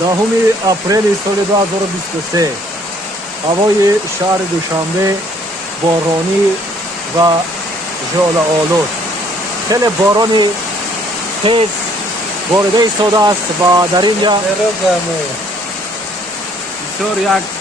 دهم اپریل سال 2023 هوای شهر دوشنبه بارانی و ژاله‌آلود. خیلی باران تیز بارده ایستاده است و در اینجا بسیار یک